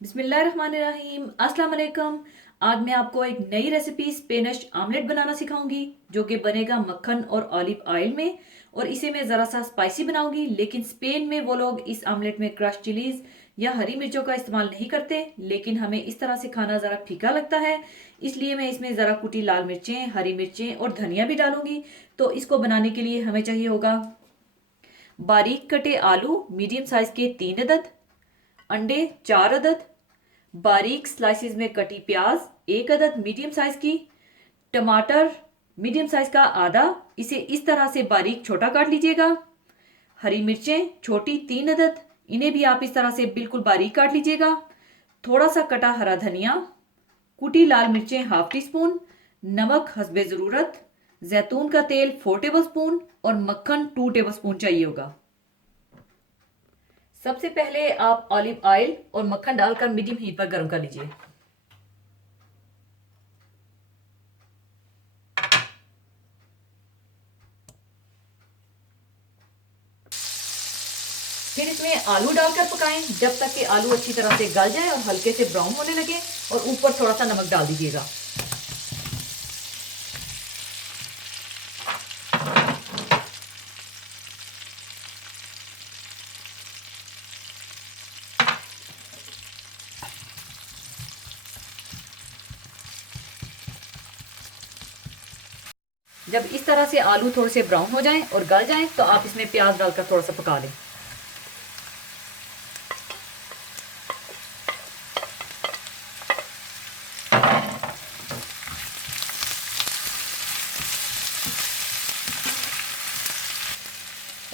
बिस्मिल्लाहिर्रहमानिर्रहीम। अस्सलाम वालेकुम। आज मैं आपको एक नई रेसिपी स्पेनिश आमलेट बनाना सिखाऊंगी जो कि बनेगा मक्खन और ऑलिव ऑयल में। और इसे मैं ज़रा सा स्पाइसी बनाऊंगी, लेकिन स्पेन में वो लोग इस आमलेट में क्रश चिलीज या हरी मिर्चों का इस्तेमाल नहीं करते, लेकिन हमें इस तरह से खाना ज़रा फीका लगता है। इसलिए मैं इसमें ज़रा कुटी लाल मिर्चें, हरी मिर्चें और धनिया भी डालूंगी। तो इसको बनाने के लिए हमें चाहिए होगा बारीक कटे आलू मीडियम साइज के 3 अदद, अंडे 4 अदद, बारीक स्लाइसिस में कटी प्याज 1 अदद मीडियम साइज की, टमाटर मीडियम साइज का आधा, इसे इस तरह से बारीक छोटा काट लीजिएगा। हरी मिर्चें छोटी 3 अदद, इन्हें भी आप इस तरह से बिल्कुल बारीक काट लीजिएगा। थोड़ा सा कटा हरा धनिया, कुटी लाल मिर्चें हाफ टी स्पून, नमक हस्बे ज़रूरत, जैतून का तेल 4 टेबल स्पून और मक्खन 2 टेबल स्पून चाहिए होगा। सबसे पहले आप ऑलिव ऑयल और मक्खन डालकर मीडियम हीट पर गर्म कर लीजिए। फिर इसमें आलू डालकर पकाएं जब तक कि आलू अच्छी तरह से गल जाए और हल्के से ब्राउन होने लगे, और ऊपर थोड़ा सा नमक डाल दीजिएगा। जब इस तरह से आलू थोड़े से ब्राउन हो जाएं और गल जाएं तो आप इसमें प्याज डालकर थोड़ा सा पका लें।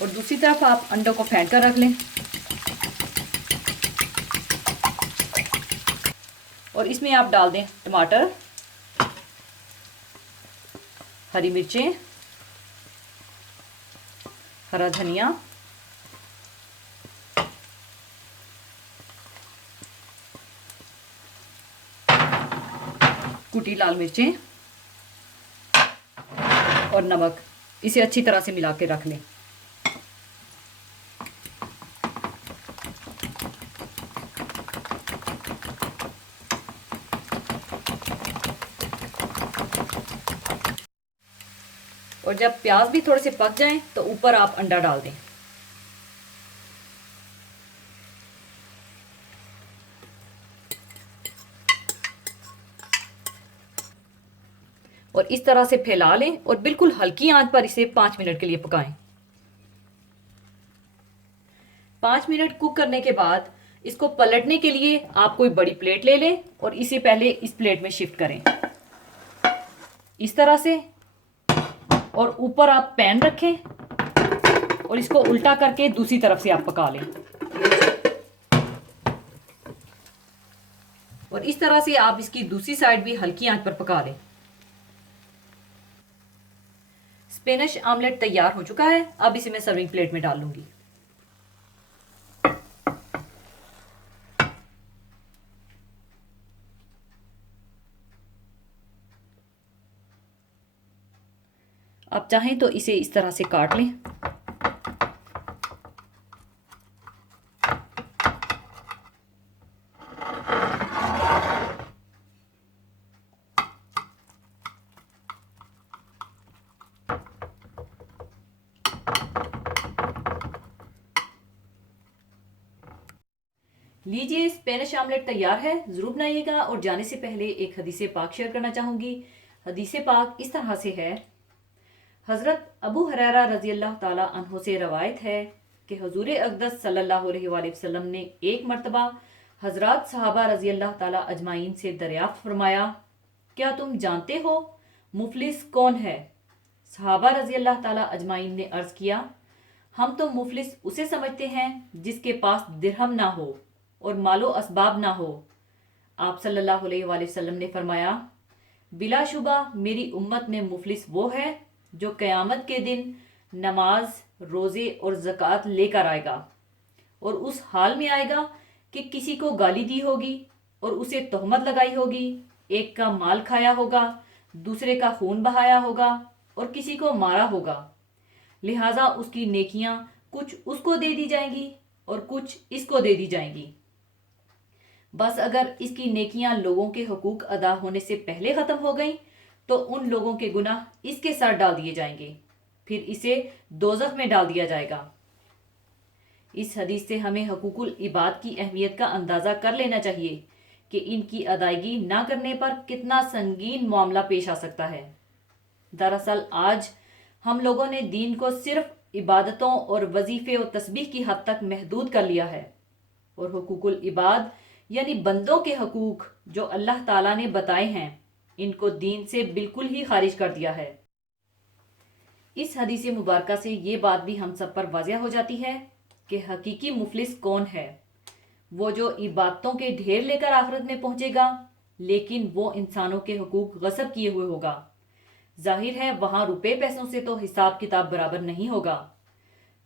और दूसरी तरफ आप अंडों को फेंट कर रख लें। और इसमें आप डाल दें टमाटर, हरी मिर्चें, हरा धनिया, कुटी लाल मिर्चें और नमक। इसे अच्छी तरह से मिला के रख लें। और जब प्याज भी थोड़े से पक जाएं तो ऊपर आप अंडा डाल दें। और इस तरह से फैला लें और बिल्कुल हल्की आंच पर इसे 5 मिनट के लिए पकाएं। 5 मिनट कुक करने के बाद इसको पलटने के लिए आप कोई बड़ी प्लेट ले लें और इसे पहले इस प्लेट में शिफ्ट करें इस तरह से। और ऊपर आप पैन रखें और इसको उल्टा करके दूसरी तरफ से आप पका लें। और इस तरह से आप इसकी दूसरी साइड भी हल्की आंच पर पका लें। स्पेनिश आमलेट तैयार हो चुका है। अब इसे मैं सर्विंग प्लेट में डाल लूंगी। आप चाहें तो इसे इस तरह से काट लें। लीजिए, स्पेनिश आमलेट तैयार है। ज़रूर बनाइएगा। और जाने से पहले एक हदीस पाक शेयर करना चाहूँगी। हदीस पाक इस तरह से है। हज़रत अबू हुरैरा रज़ी अल्लाह ताला अन्हो से रवायत है कि हुज़ूर अक़दस सल्लल्लाहु अलैहि वसल्लम ने एक मर्तबा हज़रात सहाबा रज़ी अल्लाह ताला अजमाइन से दरियाफ्त फरमाया, क्या तुम जानते हो मुफलिस कौन है? सहाबा रज़ी अल्लाह ताला अजमाइन ने अर्ज़ किया, हम तो मुफलिस उसे समझते हैं जिसके पास दिरहम ना हो और मालो असबाब ना हो। आप सल्लल्लाहु अलैहि वसल्लम ने फरमाया, बिलाशुबा मेरी उम्मत में मुफलिस वो है जो क़यामत के दिन नमाज, रोज़े और ज़कात लेकर आएगा, और उस हाल में आएगा कि किसी को गाली दी होगी और उसे तोहमत लगाई होगी, एक का माल खाया होगा, दूसरे का खून बहाया होगा और किसी को मारा होगा। लिहाजा उसकी नेकियां कुछ उसको दे दी जाएंगी और कुछ इसको दे दी जाएंगी। बस अगर इसकी नेकियां लोगों के हुकूक अदा होने से पहले ख़त्म हो गईं तो उन लोगों के गुनाह इसके सर डाल दिए जाएंगे, फिर इसे दोज़ख में डाल दिया जाएगा। इस हदीस से हमें हकूकुल इबाद की अहमियत का अंदाज़ा कर लेना चाहिए कि इनकी अदायगी ना करने पर कितना संगीन मामला पेश आ सकता है। दरअसल आज हम लोगों ने दीन को सिर्फ इबादतों और वजीफ़े और तस्बीह की हद तक महदूद कर लिया है और हुकूकुल इबाद यानी बंदों के हकूक जो अल्लाह ताला ने बताए हैं इनको दीन से बिल्कुल ही खारिज कर दिया है। इस हदीस मुबारका से ये बात भी हम सब पर वाज़िह हो जाती है कि हकीकी मुफलिस कौन है। वो जो इबादतों के ढेर लेकर आखिरत में पहुंचेगा लेकिन वो इंसानों के हुकूक गसब किए हुए होगा। जाहिर है वहां रुपए पैसों से तो हिसाब किताब बराबर नहीं होगा,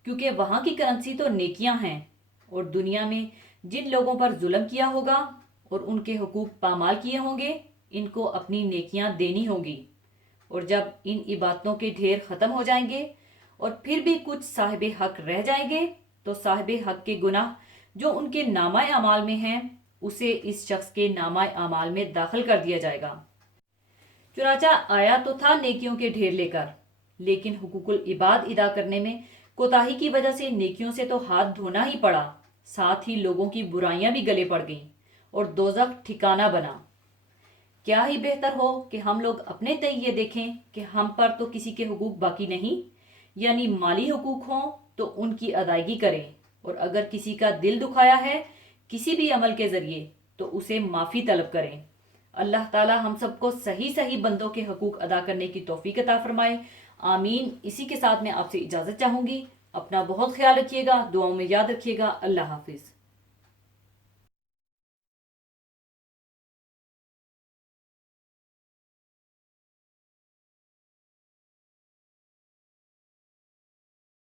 क्योंकि वहां की करेंसी तो नेकियां हैं और दुनिया में जिन लोगों पर जुल्म किया होगा और उनके हुकूक पामाल किए होंगे इनको अपनी नेकियां देनी होगी। और जब इन इबादतों के ढेर ख़त्म हो जाएंगे और फिर भी कुछ साहिब हक रह जाएंगे तो साहिब हक के गुनाह जो उनके नामाए अमाल में हैं उसे इस शख्स के नामाए अमाल में दाखिल कर दिया जाएगा। चुनाचा आया तो था नेकियों के ढेर लेकर, लेकिन हुकूकुल इबाद अदा करने में कोताही की वजह से नेकियों से तो हाथ धोना ही पड़ा, साथ ही लोगों की बुराइयां भी गले पड़ गईं और दोज़ख ठिकाना बना। क्या ही बेहतर हो कि हम लोग अपने तय ये देखें कि हम पर तो किसी के हुकूक बाकी नहीं, यानी माली हुकूक हों तो उनकी अदायगी करें और अगर किसी का दिल दुखाया है किसी भी अमल के ज़रिए तो उसे माफ़ी तलब करें। अल्लाह ताला हम सबको सही सही बंदों के हकूक अदा करने की तौफीक अता फरमाए। आमीन। इसी के साथ मैं आपसे इजाज़त चाहूँगी। अपना बहुत ख्याल रखिएगा, दुआओं में याद रखिएगा। अल्लाह हाफिज़।